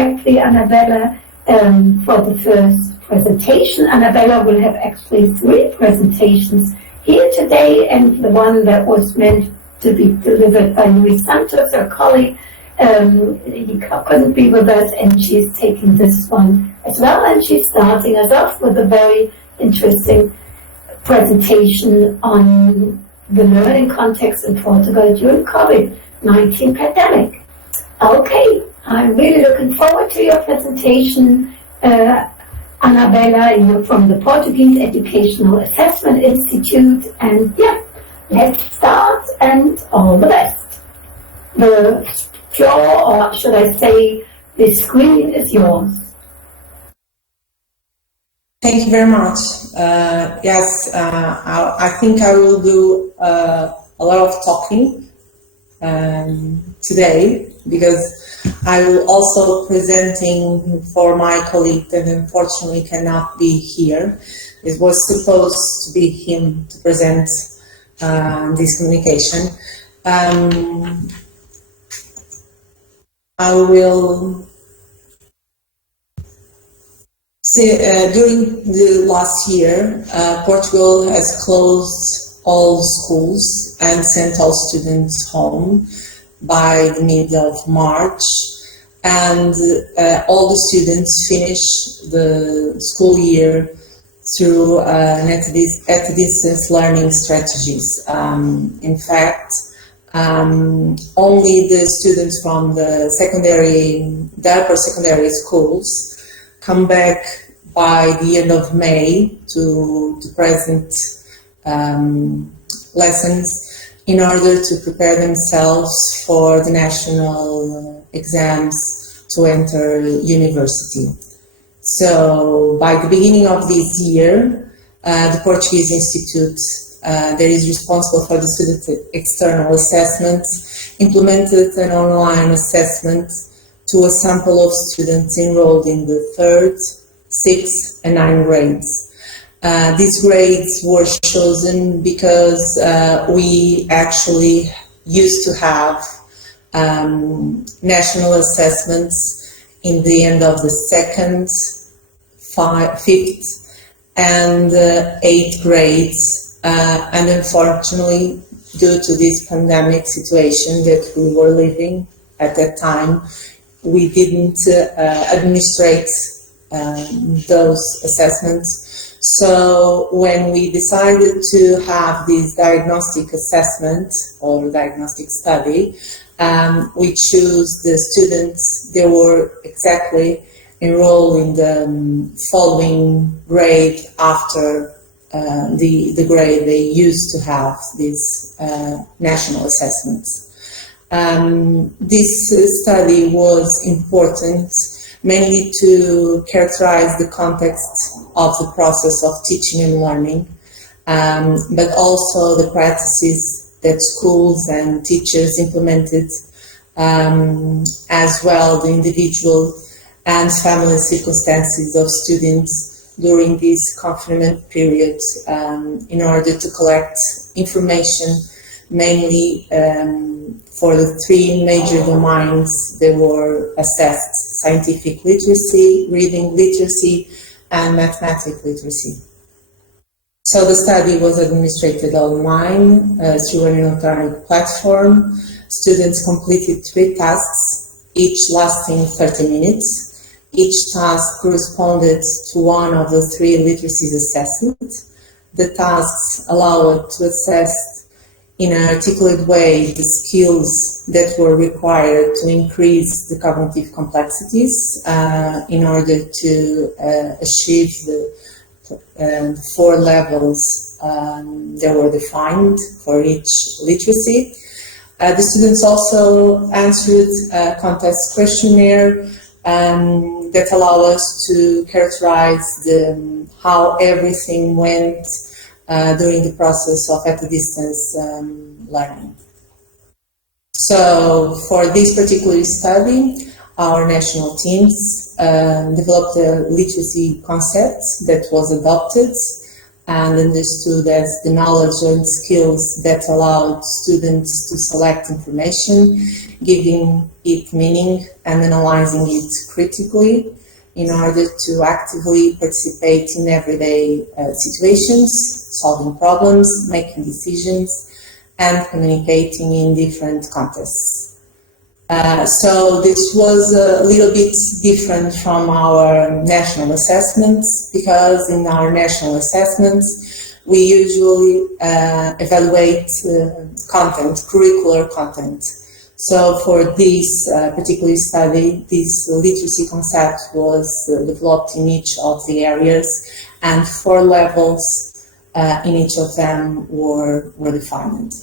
directly Annabella for the first presentation. Annabella will have actually 3 presentations here today, and the one that was meant to be delivered by Luis Santos, her colleague, he couldn't be with us, and she's taking this one as well, and she's starting us off with a very interesting presentation on the learning context in Portugal during COVID-19 pandemic. Okay, I'm really looking forward to your presentation, Annabella. You're from the Portuguese Educational Assessment Institute, and yeah, let's start, and all the best. The floor, or should I say, the screen is yours. Thank you very much. Yes, I think I will do a lot of talking today, because I will also presenting for my colleague that unfortunately cannot be here. It was supposed to be him to present this communication. I will see, during the last year, Portugal has closed all schools and sent all students home by the mid of March, and all the students finish the school year through at-a-distance learning strategies. In fact, only the students from the upper secondary schools come back by the end of May to present lessons in order to prepare themselves for the national exams to enter university. So by the beginning of this year, the Portuguese Institute that is responsible for the student external assessments implemented an online assessment to a sample of students enrolled in the 3rd, 6th and 9th grades. These grades were chosen because we actually used to have national assessments in the end of the 2nd, 5th and 8th grades, and unfortunately, due to this pandemic situation that we were living at that time, we didn't administrate those assessments. So when we decided to have this diagnostic assessment or diagnostic study, we chose the students that were exactly enrolled in the following grade after the grade they used to have these national assessments. This study was important mainly to characterize the context of the process of teaching and learning, but also the practices that schools and teachers implemented, as well the individual and family circumstances of students during this confinement period, in order to collect information mainly for the 3 major domains that were assessed: scientific literacy, reading literacy, and mathematics literacy. So the study was administered online through an electronic platform. Students completed 3 tasks, each lasting 30 minutes. Each task corresponded to one of the 3 literacies assessments. The tasks allowed to assess in an articulate way the skills that were required to increase the cognitive complexities in order to achieve the 4 levels that were defined for each literacy. The students also answered a contest questionnaire that allow us to characterize how everything went during the process of at-a-distance learning. So for this particular study, our national teams developed a literacy concept that was adopted and understood as the knowledge and skills that allowed students to select information giving it meaning and analyzing it critically in order to actively participate in everyday situations, solving problems, making decisions, and communicating in different contexts. So this was a little bit different from our national assessments, because in our national assessments we usually evaluate content, curricular content. So for this particular study, this literacy concept was developed in each of the areas, and 4 levels in each of them were defined.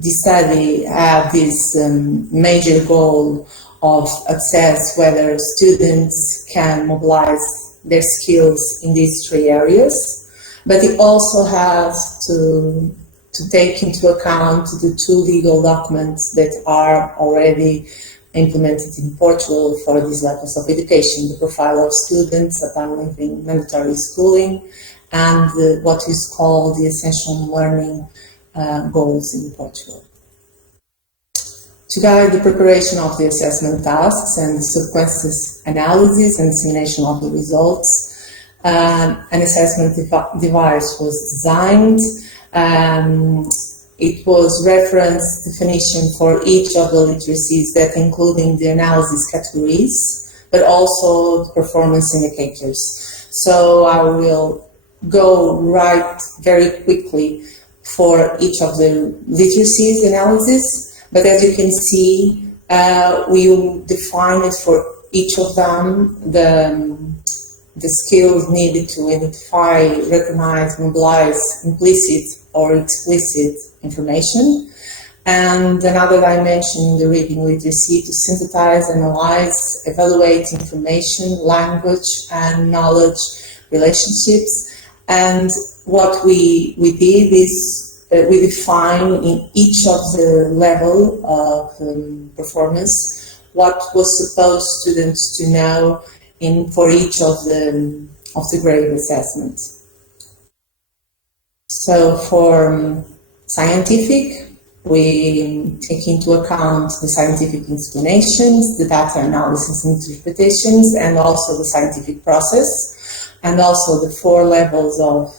The study had this major goal of assess whether students can mobilize their skills in these 3 areas, but it also has to take into account the 2 legal documents that are already implemented in Portugal for these levels of education: the profile of students upon leaving mandatory schooling, and what is called the essential learning goals in Portugal. To guide the preparation of the assessment tasks and the subsequent analysis and dissemination of the results, an assessment device was designed. It was reference definition for each of the literacies, that including the analysis categories, but also the performance indicators. So I will go right very quickly for each of the literacies analysis, but as you can see, we will define it for each of them, the skills needed to identify, recognize, mobilize implicit or explicit information, and another dimension in the reading literacy to synthesize, analyze, evaluate information, language and knowledge relationships. And what we did is we define in each of the level of performance what was supposed students to know for each of the grade assessments. So for scientific, we take into account the scientific explanations, the data analysis and interpretations, and also the scientific process, and also the 4 levels of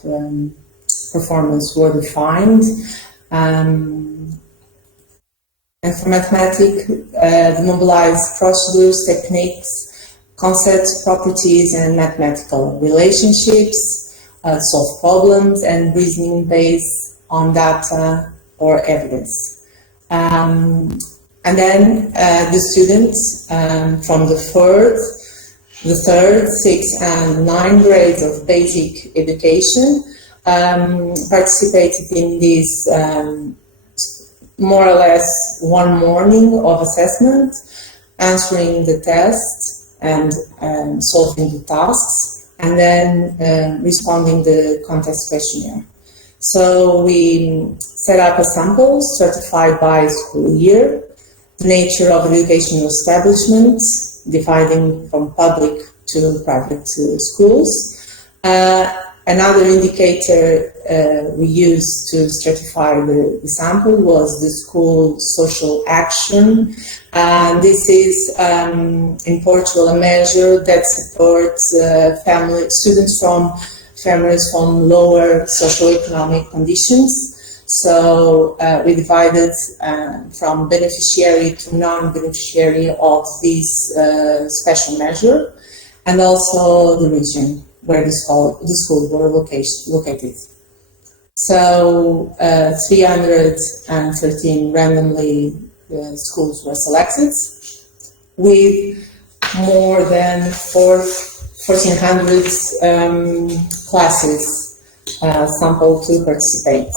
performance were defined. And for mathematics, the mobilized procedures, techniques, concepts, properties, and mathematical relationships, solve problems, and reasoning based on data or evidence. And then the students from the third, 6th, and 9th grades of basic education participated in this more or less one morning of assessment, answering the test and solving the tasks, and then responding the context questionnaire. So we set up a sample stratified by school year, the nature of the educational establishment, dividing from public to private schools. Another indicator we used to stratify the sample was the school social action. This is in Portugal a measure that supports students from families from lower socioeconomic conditions. So we divided from beneficiary to non-beneficiary of this special measure, and also the region where the school were located. So 313 randomly schools were selected, with more than 1,400 classes sampled to participate.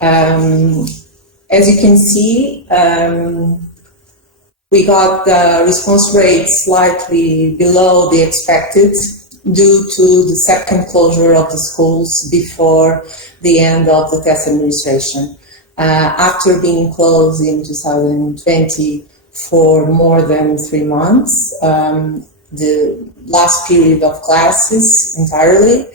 As you can see, we got the response rate slightly below the expected due to the second closure of the schools before the end of the test administration. After being closed in 2020 for more than 3 months, the last period of classes entirely,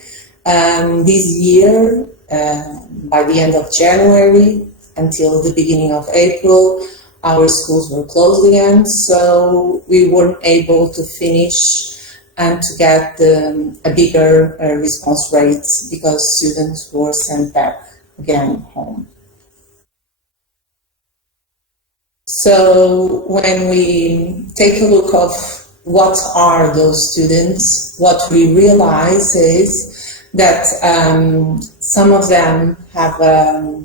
this year, by the end of January until the beginning of April, our schools were closed again, so we weren't able to finish and to get a bigger response rate because students were sent back again home. So when we take a look of what are those students, what we realize is that some of them have a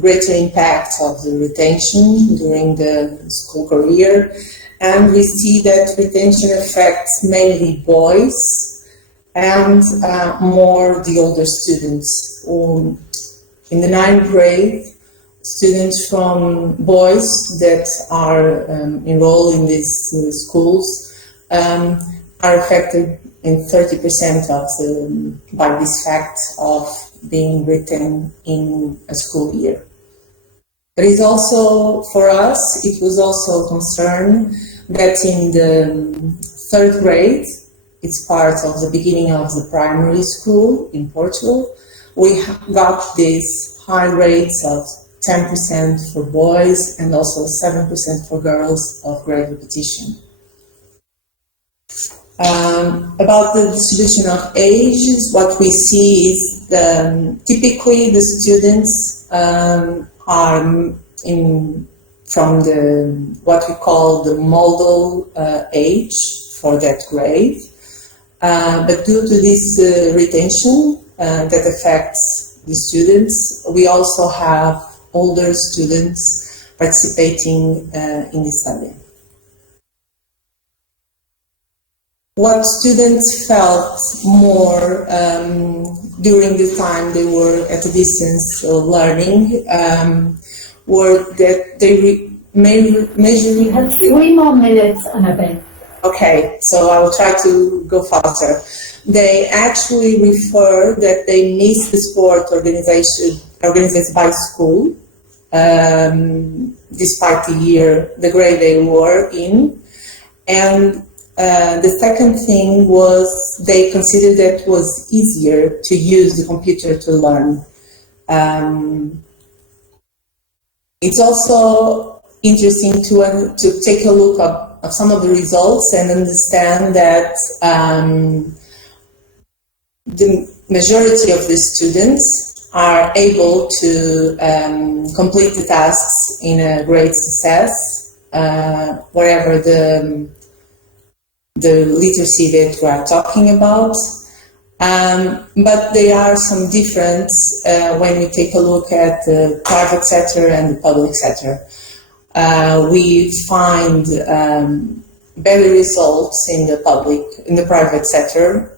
greater impact of the retention during the school career, and we see that retention affects mainly boys and more the older students. In the 9th grade, students from boys that are enrolled in these schools are affected in 30% by this fact of being written in a school year. But it's also, for us, it was also a concern that in the 3rd grade, it's part of the beginning of the primary school in Portugal, we got these high rates of 10% for boys and also 7% for girls of grade repetition. About the distribution of ages, what we see is typically the students are from what we call the model age for that grade. But due to this retention that affects the students, we also have older students participating in the study. What students felt more during the time they were at a distance learning were that they We have 3 more minutes, Annabelle. Okay, so I will try to go faster. They actually refer that they miss the sport organized by school, despite the grade they were in. And the second thing was they considered that it was easier to use the computer to learn. It's also interesting to take a look of some of the results and understand that the majority of the students are able to complete the tasks in a great success, whatever the literacy that we are talking about. But there are some difference when we take a look at the private sector and the public sector. We find better results in the private sector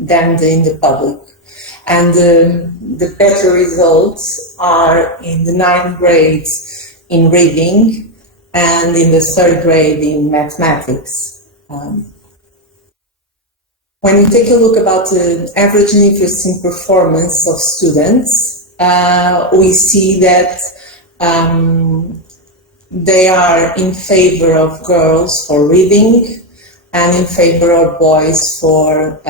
than in the public, and the better results are in the 9th grade in reading and in the 3rd grade in mathematics. When we take a look about the average and interesting performance of students, we see that they are in favor of girls for reading and in favor of boys for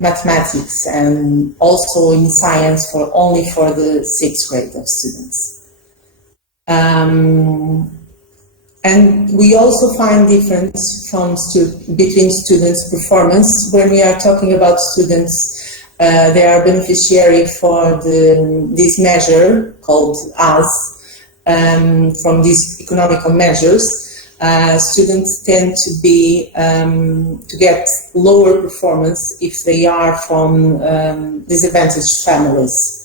mathematics, and also in science only for the 6th grade of students. And we also find difference between students' performance. When we are talking about students, they are beneficiary for this measure called AS, from these economical measures. Students tend to get lower performance if they are from disadvantaged families.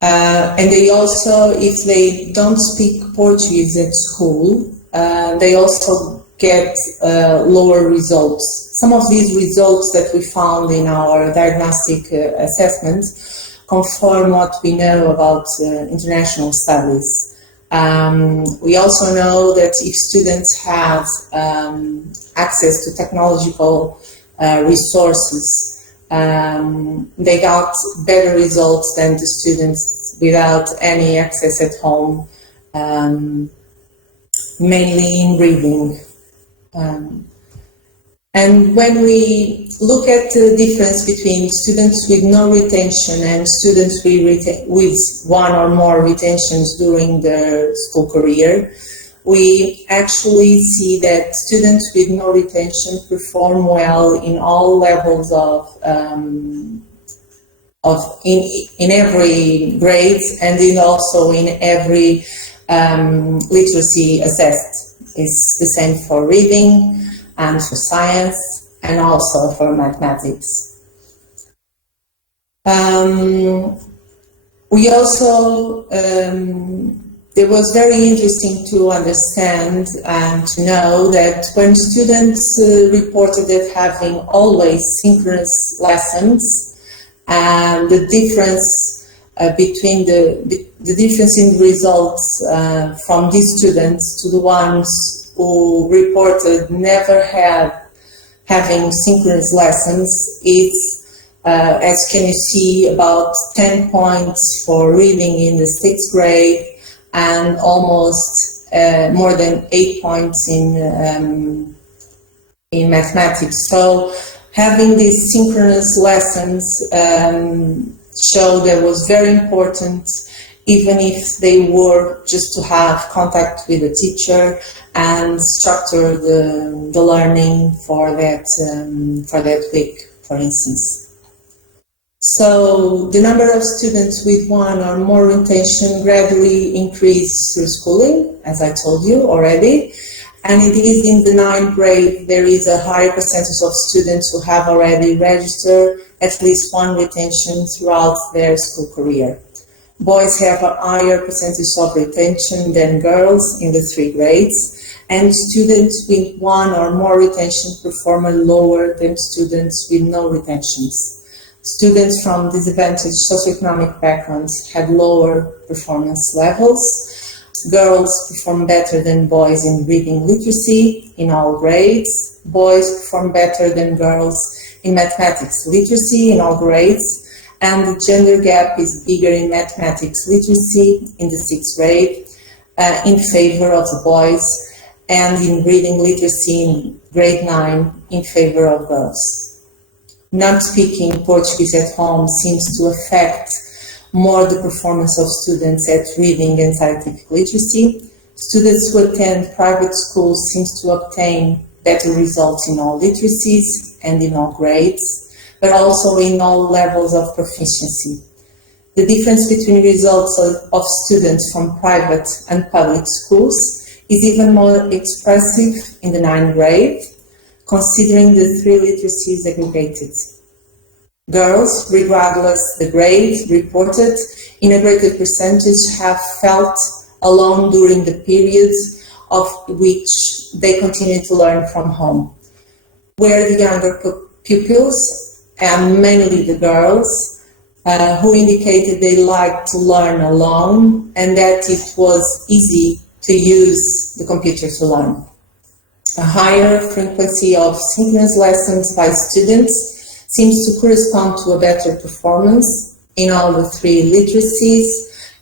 And they also, if they don't speak Portuguese at school, they also get lower results. Some of these results that we found in our diagnostic assessment confirm what we know about international studies. We also know that if students have access to technological resources, they got better results than the students without any access at home, mainly in reading. And when we look at the difference between students with no retention and students with one or more retentions during their school career, we actually see that students with no retention perform well in all levels in every grade and also in every literacy assessed. It's the same for reading and for science and also for mathematics. We also it was very interesting to understand and to know that when students reported it having always synchronous lessons, and the difference between the difference in results from these students to the ones who reported never having synchronous lessons, it's as can you see, about 10 points for reading in the 6th grade and almost more than 8 points in mathematics. So having these synchronous lessons showed that was very important, even if they were just to have contact with the teacher and structure the learning for that week, for instance. So the number of students with one or more retention gradually increased through schooling, as I told you already. And it is in the 9th grade, there is a higher percentage of students who have already registered at least one retention throughout their school career. Boys have a higher percentage of retention than girls in the 3 grades, and students with one or more retention perform lower than students with no retentions. Students from disadvantaged socioeconomic backgrounds had lower performance levels. Girls perform better than boys in reading literacy in all grades. Boys perform better than girls in mathematics literacy in all grades. And the gender gap is bigger in mathematics literacy in the 6th grade in favor of the boys, and in reading literacy in grade 9 in favor of girls. Not speaking Portuguese at home seems to affect more the performance of students at reading and scientific literacy. Students who attend private schools seems to obtain better results in all literacies and in all grades, but also in all levels of proficiency. The difference between results of students from private and public schools is even more expressive in the 9th grade, considering the 3 literacies aggregated. Girls, regardless the grade reported, in a greater percentage have felt alone during the periods of which they continue to learn from home, where the younger pupils, and mainly the girls, who indicated they liked to learn alone and that it was easy to use the computer to learn. A higher frequency of synchronous lessons by students seems to correspond to a better performance in all the 3 literacies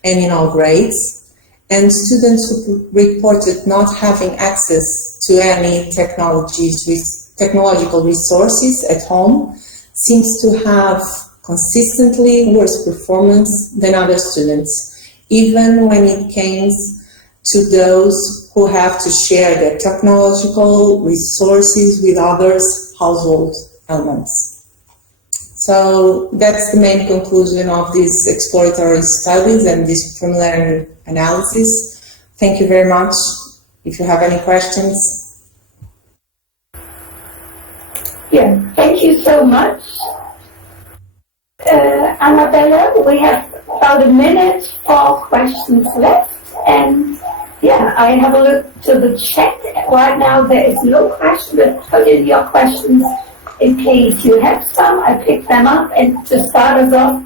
and in all grades. And students who reported not having access to any technological resources at home seems to have consistently worse performance than other students, even when it comes to those who have to share their technological resources with others' household elements. So that's the main conclusion of these exploratory studies and this preliminary analysis. Thank you very much. If you have any questions. Yeah, thank you so much. Annabella, we have about a minute for questions left, and yeah, I have a look to the chat. Right now there is no question, but put in your questions in case you have some. I picked them up, and to start us off,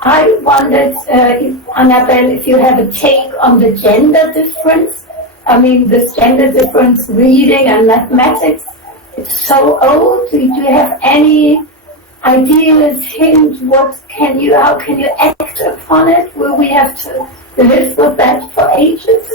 I wondered, Annabelle, if you have a take on the gender difference. I mean, this gender difference, reading and mathematics, it's so old. Do you have any ideas, hint, how can you act upon it? Will we have to live with that for ages?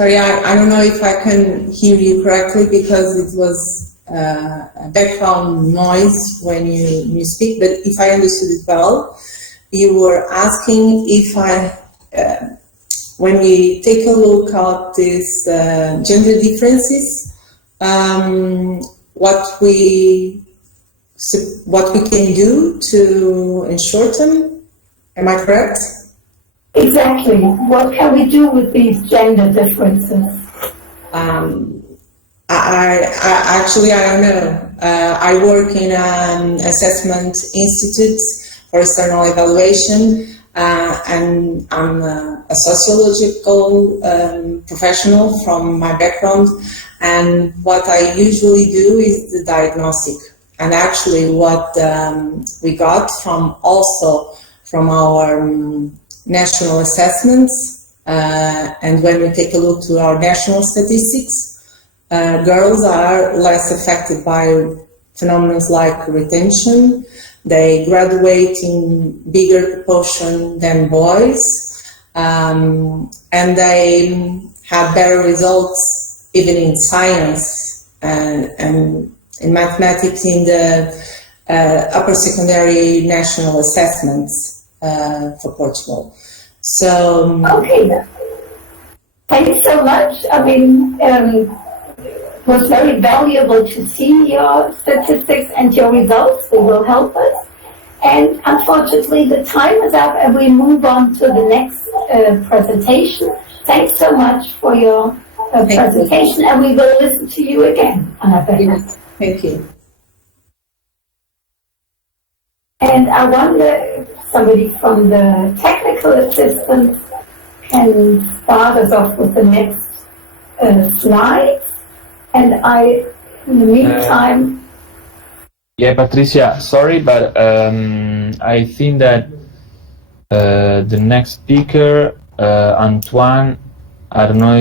Sorry, I don't know if I can hear you correctly because it was a background noise when you speak, but if I understood it well, you were asking if when we take a look at these gender differences, what we can do to ensure them. Am I correct? Exactly. What can we do with these gender differences? Actually, I don't know. I work in an assessment institute for external evaluation, and I'm a sociological professional from my background. And what I usually do is the diagnostic. And actually, what we got from our national assessments, and when we take a look to our national statistics, girls are less affected by phenomena like retention. They graduate in bigger proportion than boys, and they have better results even in science and in mathematics in the upper secondary national assessments for Portugal. So okay, thanks so much. I mean, it was very valuable to see your statistics and your results. They will help us. And unfortunately, the time is up, and we move on to the next presentation. Thanks so much for your presentation, and we will listen to you again, Annabella. Thank you. And I wonder if somebody from the technical assistance can start us off with the next slide. And in the meantime... Yeah, Patricia, sorry, but I think that the next speaker, Antoine, I don't know